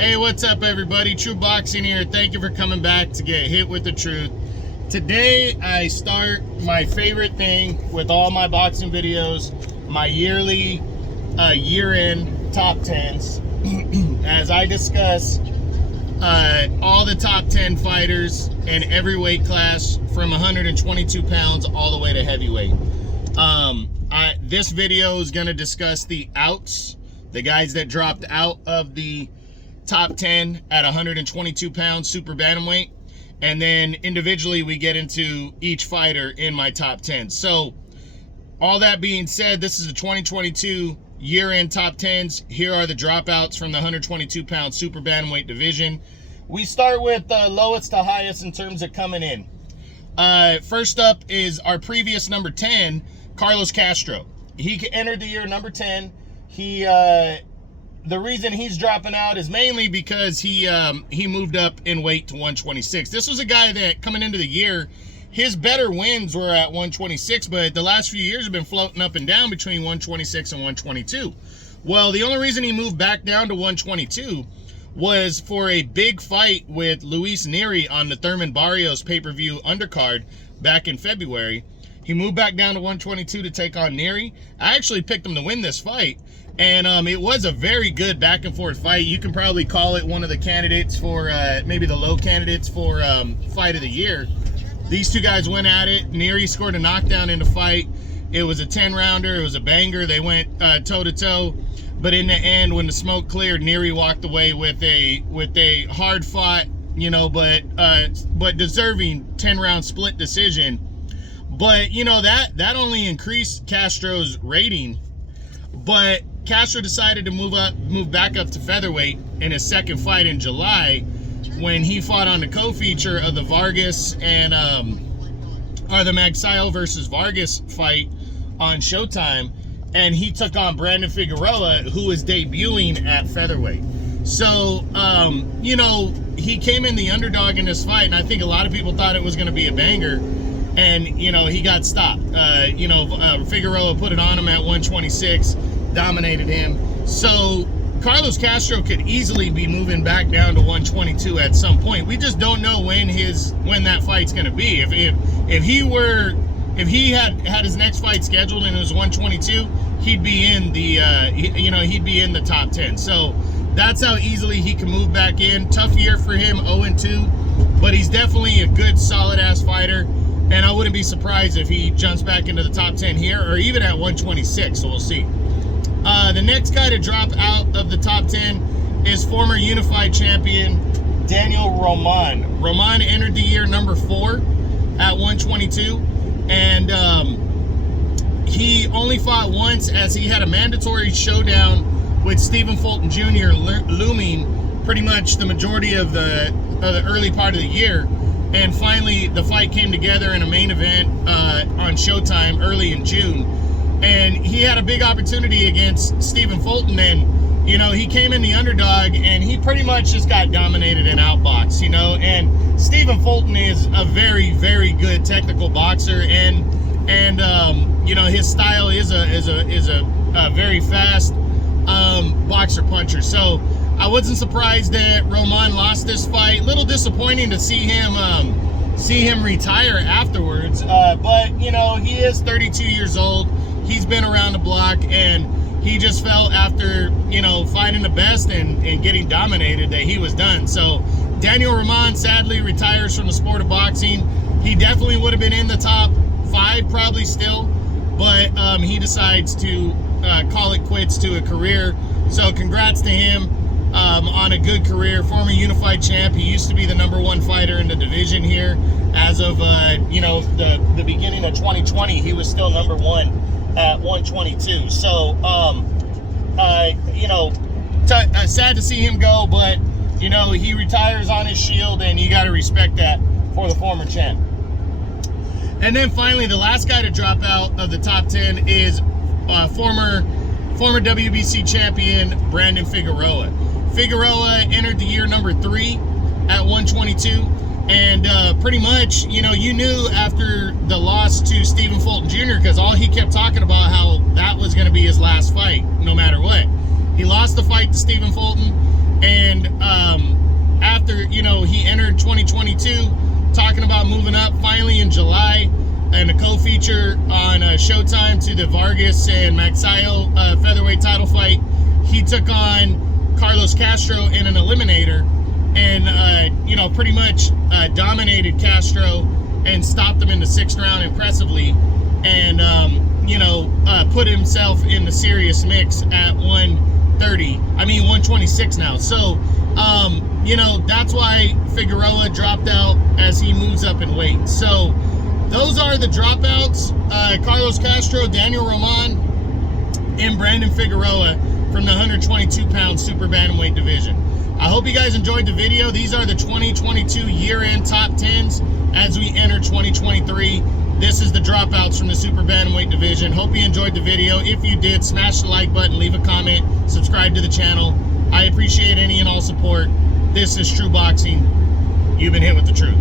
Hey, what's up, everybody? True Boxing here. Thank you for coming back to get hit with the truth. Today, I start my favorite thing with all my boxing videos, my yearly year-end top 10s, as I discuss all the top 10 fighters in every weight class from 122 pounds all the way to heavyweight. This video is going to discuss the outs, the guys that dropped out of the top 10 at 122 pounds super bantamweight, and then individually we get into each fighter in my top 10. So all that being said, this is the 2022 year-end top 10s. Here are the dropouts from the 122 pound super bantamweight division. We start with lowest to highest in terms of coming in. First up is our previous number 10, Carlos Castro. He entered the year number 10. The reason he's dropping out is mainly because he moved up in weight to 126. This was a guy that coming into the year, his better wins were at 126, but the last few years have been floating up and down between 126 and 122. Well, the only reason he moved back down to 122 was for a big fight with Luis Nery on the Thurman Barrios pay-per-view undercard back in February. He moved back down to 122 to take on Nery. I actually picked him to win this fight, and it was a very good back and forth fight. You can probably call it one of the candidates for, maybe the low candidates for fight of the year. These two guys went at it. Nery scored a knockdown in the fight. It was a 10-rounder. It was a banger. They went toe-to-toe. But in the end, when the smoke cleared, Nery walked away with a hard-fought, but deserving 10-round split decision. But, that only increased Castro's rating. But Castro decided to move back up to featherweight in his second fight in July when he fought on the co-feature of the Vargas and, the Magsayo versus Vargas fight on Showtime. And he took on Brandon Figueroa, who was debuting at featherweight. So, he came in the underdog in this fight, and I think a lot of people thought it was going to be a banger. And, he got stopped. Figueroa put it on him at 126, dominated him. So, Carlos Castro could easily be moving back down to 122 at some point. We just don't know when that fight's going to be. If he had his next fight scheduled and it was 122, he'd be in the top 10. So that's how easily he can move back in. Tough year for him, 0-2, but he's definitely a good, solid-ass fighter, and I wouldn't be surprised if he jumps back into the top 10 here or even at 126, so we'll see. The next guy to drop out of the top 10 is former unified champion Daniel Roman. Roman entered the year number 4 at 122. And he only fought once, as he had a mandatory showdown with Stephen Fulton Jr. looming pretty much the majority of the early part of the year. And finally, the fight came together in a main event on Showtime early in June. And he had a big opportunity against Stephen Fulton, and he came in the underdog, and he pretty much just got dominated and outboxed, and Stephen Fulton is a very, very good technical boxer, and his style is a very fast boxer puncher. So I wasn't surprised that Roman lost this fight. Little disappointing to see him retire afterwards, but he is 32 years old. He's been around the block, and he just felt after, fighting the best and getting dominated that he was done. So Daniel Roman sadly retires from the sport of boxing. He definitely would have been in the top 5 probably still, but he decides to call it quits to a career. So congrats to him on a good career. Former unified champ. He used to be the #1 fighter in the division here. As of, the beginning of 2020, he was still #1 at 122. So, sad to see him go, but, he retires on his shield, and you got to respect that for the former champ. And then finally, the last guy to drop out of the top 10 is former WBC champion Brandon Figueroa. Figueroa entered the year number 3 at 122. And pretty much, you knew after the loss to Stephen Fulton Jr., because all he kept talking about how that was going to be his last fight, no matter what. He lost the fight to Stephen Fulton, and after, you know, he entered 2022 talking about moving up. Finally in July, and a co-feature on Showtime to the Vargas and Magsayo featherweight title fight, he took on Carlos Castro in an eliminator, and you know, pretty much dominated Castro and stopped him in the 6th round impressively, and you know, put himself in the serious mix at 126 now. So you know, that's why Figueroa dropped out as he moves up in weight. So those are the dropouts: Carlos Castro, Daniel Roman, and Brandon Figueroa from the 122-pound super bantamweight division. I hope you guys enjoyed the video. These are the 2022 year-end top 10s as we enter 2023. This is the dropouts from the super bantamweight division. Hope you enjoyed the video. If you did, smash the like button, leave a comment, subscribe to the channel. I appreciate any and all support. This is True Boxing. You've been hit with the truth.